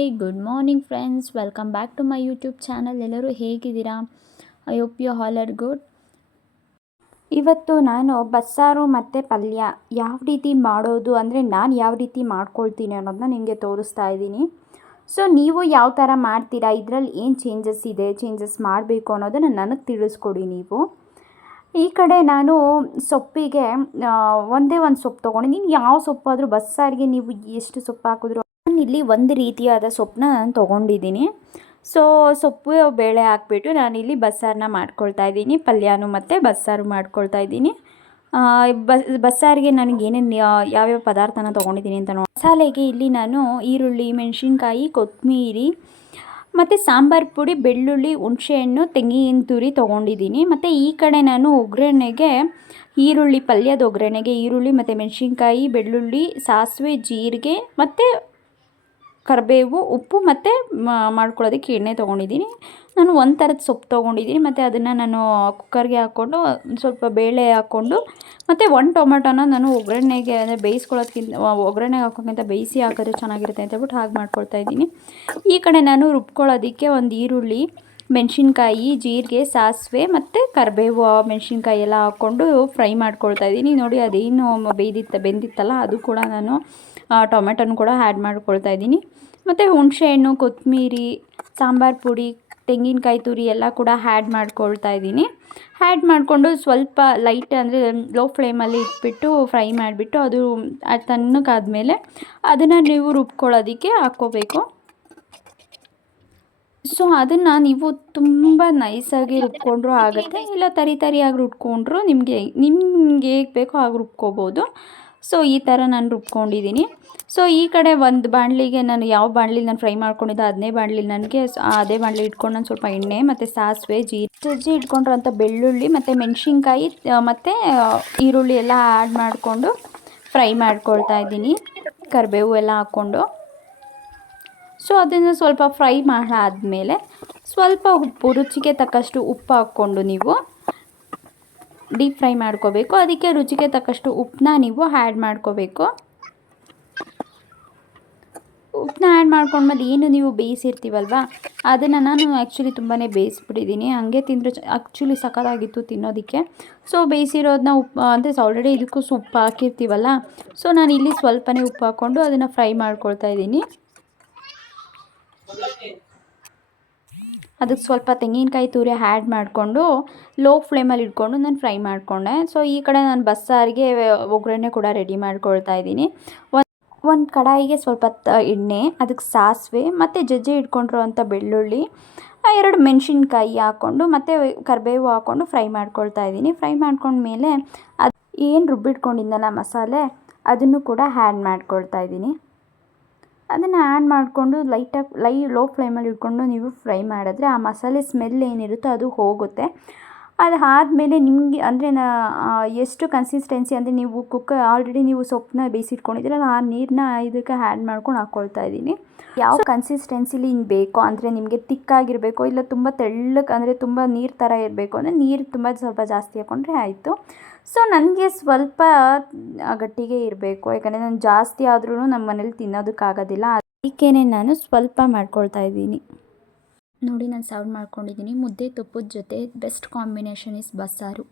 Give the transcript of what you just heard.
Hi good morning friends. Welcome back to my YouTube channel. ಎಲ್ಲರೂ ಹೇಗಿದ್ದೀರಾ? I hope you all are good. ಇವತ್ತು ನಾನು ಬಸ್ಸಾರು ಮತ್ತು ಪಲ್ಯ ಯಾವ ರೀತಿ ಮಾಡೋದು ಅಂದರೆ ನಾನು ಯಾವ ರೀತಿ ಮಾಡ್ಕೊಳ್ತೀನಿ ಅನ್ನೋದನ್ನ ನಿಮಗೆ ತೋರಿಸ್ತಾ ಇದ್ದೀನಿ. ಸೊ, ನೀವು ಯಾವ ಥರ ಮಾಡ್ತೀರಾ? ಇದರಲ್ಲಿ ಏನು ಚೇಂಜಸ್ ಇದೆ? ಚೇಂಜಸ್ ಮಾಡಬೇಕು ಅನ್ನೋದನ್ನು ನನಗೆ ತಿಳಿಸ್ಕೊಡಿ ನೀವು. ಈ ಕಡೆ ನಾನು ಸೊಪ್ಪಿಗೆ ಒಂದೇ ಒಂದು ಸೊಪ್ಪು ತೊಗೊಂಡಿದ್ದೀನಿ ಯಾವ ಸೊಪ್ಪಾದರೂ ಬಸ್ಸಾರಿಗೆ ನೀವು ಎಷ್ಟು ಸೊಪ್ಪು ಹಾಕಿದ್ರು ನಾನು ಇಲ್ಲಿ ಒಂದು ರೀತಿಯಾದ ಸೊಪ್ಪನ್ನ ನಾನು ತೊಗೊಂಡಿದ್ದೀನಿ ಸೊ ಸೊಪ್ಪು ಬೇಳೆ ಹಾಕ್ಬಿಟ್ಟು ನಾನಿಲ್ಲಿ ಬಸ್ಸಾರನ್ನ ಮಾಡ್ಕೊಳ್ತಾ ಇದ್ದೀನಿ. ಪಲ್ಯನೂ ಮತ್ತು ಬಸ್ಸಾರು ಮಾಡ್ಕೊಳ್ತಾ ಇದ್ದೀನಿ. ಬಸ್ ಬಸ್ಸಾರಿಗೆ ನನಗೆ ಏನೇನು ಯಾವ್ಯಾವ ಪದಾರ್ಥನ ತೊಗೊಂಡಿದ್ದೀನಿ ಅಂತ ನೋಡಿ ಮಸಾಲೆಗೆ ಇಲ್ಲಿ ನಾನು ಈರುಳ್ಳಿ, ಮೆಣಸಿನ್ಕಾಯಿ ಕೊತ್ತಂಬರಿ ಮತ್ತು ಸಾಂಬಾರು ಪುಡಿ, ಬೆಳ್ಳುಳ್ಳಿ, ಹುಣಸೆಹಣ್ಣು, ತೆಂಗಿನ ತುರಿ ತೊಗೊಂಡಿದ್ದೀನಿ. ಮತ್ತು ಈ ಕಡೆ ನಾನು ಒಗ್ಗರಣೆಗೆ ಈರುಳ್ಳಿ, ಪಲ್ಯದ ಒಗ್ಗರಣೆಗೆ ಈರುಳ್ಳಿ, ಮತ್ತು ಮೆಣಸಿನ್ಕಾಯಿ, ಬೆಳ್ಳುಳ್ಳಿ, ಸಾಸಿವೆ, ಜೀರಿಗೆ, ಮತ್ತು ಕರಿಬೇವು, ಉಪ್ಪು ಮತ್ತು ಮಾಡ್ಕೊಳ್ಳೋದಕ್ಕೆ ಎಣ್ಣೆ ತೊಗೊಂಡಿದ್ದೀನಿ. ನಾನು ಒಂದು ಥರದ ಸೊಪ್ಪು ತೊಗೊಂಡಿದ್ದೀನಿ. ಮತ್ತು ಅದನ್ನು ನಾನು ಕುಕ್ಕರ್ಗೆ ಹಾಕ್ಕೊಂಡು ಸ್ವಲ್ಪ ಬೇಳೆ ಹಾಕ್ಕೊಂಡು, ಮತ್ತು ಒಂದು ಟೊಮೆಟೊನ ನಾನು ಒಗ್ಗರಣೆಗೆ ಅಂದರೆ ಬೇಯಿಸ್ಕೊಳ್ಳೋದಕ್ಕಿಂತ ಒಗ್ಗರಣೆಗೆ ಹಾಕೋಕ್ಕಿಂತ ಬೇಯಿಸಿ ಹಾಕಿದ್ರೆ ಚೆನ್ನಾಗಿರುತ್ತೆ ಅಂತ ಹೇಳ್ಬಿಟ್ಟು ಹಾಗೆ ಮಾಡ್ಕೊಳ್ತಾ ಇದ್ದೀನಿ. ಈ ಕಡೆ ನಾನು ರುಬ್ಕೊಳ್ಳೋದಕ್ಕೆ ಒಂದು ಈರುಳ್ಳಿ ಮೆಣಸಿನ್ಕಾಯಿ, ಜೀರಿಗೆ, ಸಾಸಿವೆ ಮತ್ತು ಕರಿಬೇವು ಮೆಣಸಿನ್ಕಾಯಿ ಎಲ್ಲ ಹಾಕ್ಕೊಂಡು ಫ್ರೈ ಮಾಡ್ಕೊಳ್ತಾ ಇದ್ದೀನಿ. ನೋಡಿ ಅದೇನು ಬೇಯ್ದಿತ್ತ, ಬೆಂದಿತ್ತಲ್ಲ, ಅದು ಕೂಡ ನಾನು ಟೊಮೆಟೊನು ಕೂಡ ಆ್ಯಡ್ ಮಾಡ್ಕೊಳ್ತಾ ಇದ್ದೀನಿ. ಮತ್ತು ಹುಣಸೆಹಣ್ಣು ಕೊತ್ತಂಬರಿ ಸಾಂಬಾರು ಪುಡಿ, ತೆಂಗಿನಕಾಯಿ ತುರಿ ಎಲ್ಲ ಕೂಡ ಆ್ಯಡ್ ಮಾಡ್ಕೊಳ್ತಾ ಇದ್ದೀನಿ. ಆ್ಯಡ್ ಮಾಡಿಕೊಂಡು ಸ್ವಲ್ಪ ಲೈಟ್ ಅಂದರೆ ಲೋ ಫ್ಲೇಮಲ್ಲಿ ಇಟ್ಬಿಟ್ಟು ಫ್ರೈ ಮಾಡಿಬಿಟ್ಟು ಅದು ಅದು ತಣ್ಣಗಾದ್ಮೇಲೆ ಅದನ್ನು ನೀವು ರುಬ್ಕೊಳ್ಳೋದಕ್ಕೆ ಹಾಕ್ಕೋಬೇಕು. ಸೊ ಅದನ್ನು ನೀವು ತುಂಬ ನೈಸಾಗಿ ರುಬ್ಕೊಂಡ್ರೂ ಆಗುತ್ತೆ, ಇಲ್ಲ ತರಿ ತರಿಯಾಗಿ ರುಬ್ಕೊಂಡ್ರು ನಿಮಗೆ, ನಿಮ್ಗೆ ಹೇಗೆ ಬೇಕೋ ಹಾಗೆ ರುಬ್ಕೋಬೋದು. ಸೊ ಈ ಥರ ನಾನು ರುಬ್ಕೊಂಡಿದ್ದೀನಿ ಸೊ ಈ ಕಡೆ ಒಂದು ಬಾಣಲಿಗೆ ನಾನು ಯಾವ ಬಾಣಲಿ ನಾನು ಫ್ರೈ ಮಾಡ್ಕೊಂಡಿದ್ದೆ ಅದನ್ನೇ ಬಾಣಲಿ ನನಗೆ ಅದೇ ಬಾಣಲಿ ಇಟ್ಕೊಂಡು ನಾನು ಸ್ವಲ್ಪ ಎಣ್ಣೆ ಮತ್ತು ಸಾಸಿವೆ ಜೀರಿಗೆ ಸಜ್ಜಿ ಇಟ್ಕೊಂಡಿರೋಂಥ ಬೆಳ್ಳುಳ್ಳಿ ಮತ್ತು ಮೆಣಸಿನ್ಕಾಯಿ ಮತ್ತು ಈರುಳ್ಳಿ ಎಲ್ಲ ಆ್ಯಡ್ ಮಾಡಿಕೊಂಡು ಫ್ರೈ ಮಾಡ್ಕೊಳ್ತಾ ಇದ್ದೀನಿ. ಕರಿಬೇವು ಎಲ್ಲ ಹಾಕ್ಕೊಂಡು. ಸೊ, ಅದನ್ನು ಸ್ವಲ್ಪ ಫ್ರೈ ಮಾಡಾದಮೇಲೆ ಸ್ವಲ್ಪ ಉಪ್ಪು, ರುಚಿಗೆ ತಕ್ಕಷ್ಟು ಉಪ್ಪು ಹಾಕ್ಕೊಂಡು ನೀವು ಡೀಪ್ ಫ್ರೈ ಮಾಡ್ಕೋಬೇಕು. ಅದಕ್ಕೆ ರುಚಿಗೆ ತಕ್ಕಷ್ಟು ಉಪ್ಪನ್ನ ನೀವು ಆ್ಯಡ್ ಮಾಡ್ಕೋಬೇಕು. ಉಪ್ಪನ್ನ ಆ್ಯಡ್ ಮಾಡ್ಕೊಂಡ್ಮೇಲೆ ಏನು ನೀವು ಬೇಯಿಸಿರ್ತೀವಲ್ವ, ಅದನ್ನು ನಾನು ಆ್ಯಕ್ಚುಲಿ ತುಂಬಾ ಬೇಯಿಸ್ಬಿಟ್ಟಿದ್ದೀನಿ ಹಾಗೆ ತಿಂದರೆ ಆ್ಯಕ್ಚುಲಿ ಸಖತ್ತಾಗಿತ್ತು ತಿನ್ನೋದಕ್ಕೆ. ಸೊ ಬೇಯಿಸಿರೋದನ್ನ ಉಪ್ಪು ಅಂದರೆ ಆಲ್ರೆಡಿ ಇದಕ್ಕೂ ಉಪ್ಪು ಹಾಕಿರ್ತೀವಲ್ಲ, ಸೊ ನಾನು ಇಲ್ಲಿ ಸ್ವಲ್ಪನೇ ಉಪ್ಪು ಹಾಕ್ಕೊಂಡು ಅದನ್ನು ಫ್ರೈ ಮಾಡ್ಕೊಳ್ತಾ ಇದ್ದೀನಿ. ಅದಕ್ಕೆ ಸ್ವಲ್ಪ ತೆಂಗಿನಕಾಯಿ ತುರಿ ಆ್ಯಡ್ ಮಾಡಿಕೊಂಡು ಲೋ ಫ್ಲೇಮಲ್ಲಿ ಇಟ್ಕೊಂಡು ನಾನು ಫ್ರೈ ಮಾಡಿಕೊಂಡೆ. ಸೊ ಈ ಕಡೆ ನಾನು ಬಸ್ಸಾರಿಗೆ ಒಗ್ಗರಣೆ ಕೂಡ ರೆಡಿ ಮಾಡ್ಕೊಳ್ತಾ ಇದ್ದೀನಿ. ಒಂದು ಒಂದು ಕಡಾಯಿಗೆ ಸ್ವಲ್ಪ ಎಣ್ಣೆ, ಅದಕ್ಕೆ ಸಾಸಿವೆ, ಮತ್ತು ಜಜ್ಜಿ ಇಟ್ಕೊಂಡಿರೋವಂಥ ಬೆಳ್ಳುಳ್ಳಿ ಎರಡು ಮೆಣಸಿನ್ಕಾಯಿ ಹಾಕ್ಕೊಂಡು, ಮತ್ತು ಕರಿಬೇವು ಹಾಕ್ಕೊಂಡು ಫ್ರೈ ಮಾಡ್ಕೊಳ್ತಾ ಇದ್ದೀನಿ. ಫ್ರೈ ಮಾಡ್ಕೊಂಡ್ಮೇಲೆ ಅದು, ಏನು ರುಬ್ಬಿಟ್ಕೊಂಡಿದ್ದಲ್ಲ ಮಸಾಲೆ, ಅದನ್ನು ಕೂಡ ಹ್ಯಾಡ್ ಮಾಡ್ಕೊಳ್ತಾ ಇದ್ದೀನಿ. ಅದನ್ನು ಆ್ಯಡ್ ಮಾಡಿಕೊಂಡು ಲೈಟಾಗಿ ಲೈ ಲೋ ಫ್ಲೇಮಲ್ಲಿ ಇಟ್ಕೊಂಡು ನೀವು ಫ್ರೈ ಮಾಡಿದ್ರೆ ಆ ಮಸಾಲೆ ಸ್ಮೆಲ್ ಏನಿರುತ್ತೋ ಅದು ಹೋಗುತ್ತೆ. ಅದು ಆದಮೇಲೆ ನಿಮಗೆ ಅಂದರೆ ನಾ ಎಷ್ಟು ಕನ್ಸಿಸ್ಟೆನ್ಸಿ ಅಂದರೆ ನೀವು ಕುಕ್ಕ ಆಲ್ರೆಡಿ ನೀವು ಸೊಪ್ಪನ್ನ ಬೇಯಿಸಿಟ್ಕೊಂಡಿದ್ದೀರಲ್ಲ ಆ ನೀರನ್ನ ಇದಕ್ಕೆ ಆ್ಯಡ್ ಮಾಡ್ಕೊಂಡು ಹಾಕ್ಕೊಳ್ತಾ ಇದ್ದೀನಿ. ಯಾವ ಕನ್ಸಿಸ್ಟೆನ್ಸಿಲಿ ಹಿಂಗೆ ಬೇಕೋ ಅಂದರೆ ನಿಮಗೆ ತಿಕ್ಕಾಗಿರಬೇಕು ಇಲ್ಲ ತುಂಬ ತೆಳ್ಳಕ್ಕೆ ಅಂದರೆ ತುಂಬ ನೀರು ಥರ ಇರಬೇಕು ಅಂದರೆ ನೀರು ತುಂಬ ಸ್ವಲ್ಪ ಜಾಸ್ತಿ ಹಾಕ್ಕೊಂಡ್ರೆ ಆಯಿತು. ಸೊ ನನಗೆ ಸ್ವಲ್ಪ ಗಟ್ಟಿಗೆ ಇರಬೇಕು. ಯಾಕಂದರೆ ನಾನು ಜಾಸ್ತಿ ಆದ್ರೂ ನಮ್ಮ ಮನೇಲಿ ತಿನ್ನೋದಕ್ಕಾಗೋದಿಲ್ಲ. ಅದಕ್ಕೇ ನಾನು ಸ್ವಲ್ಪ ಮಾಡ್ಕೊಳ್ತಾ ಇದ್ದೀನಿ. ನೋಡಿ, ನಾನು ಸರ್ವ್ ಮಾಡ್ಕೊಂಡಿದ್ದೀನಿ. ಮುದ್ದೆ, ತುಪ್ಪದ ಜೊತೆ ಬೆಸ್ಟ್ ಕಾಂಬಿನೇಷನ್ ಇಸ್ ಬಸ್ಸಾರು.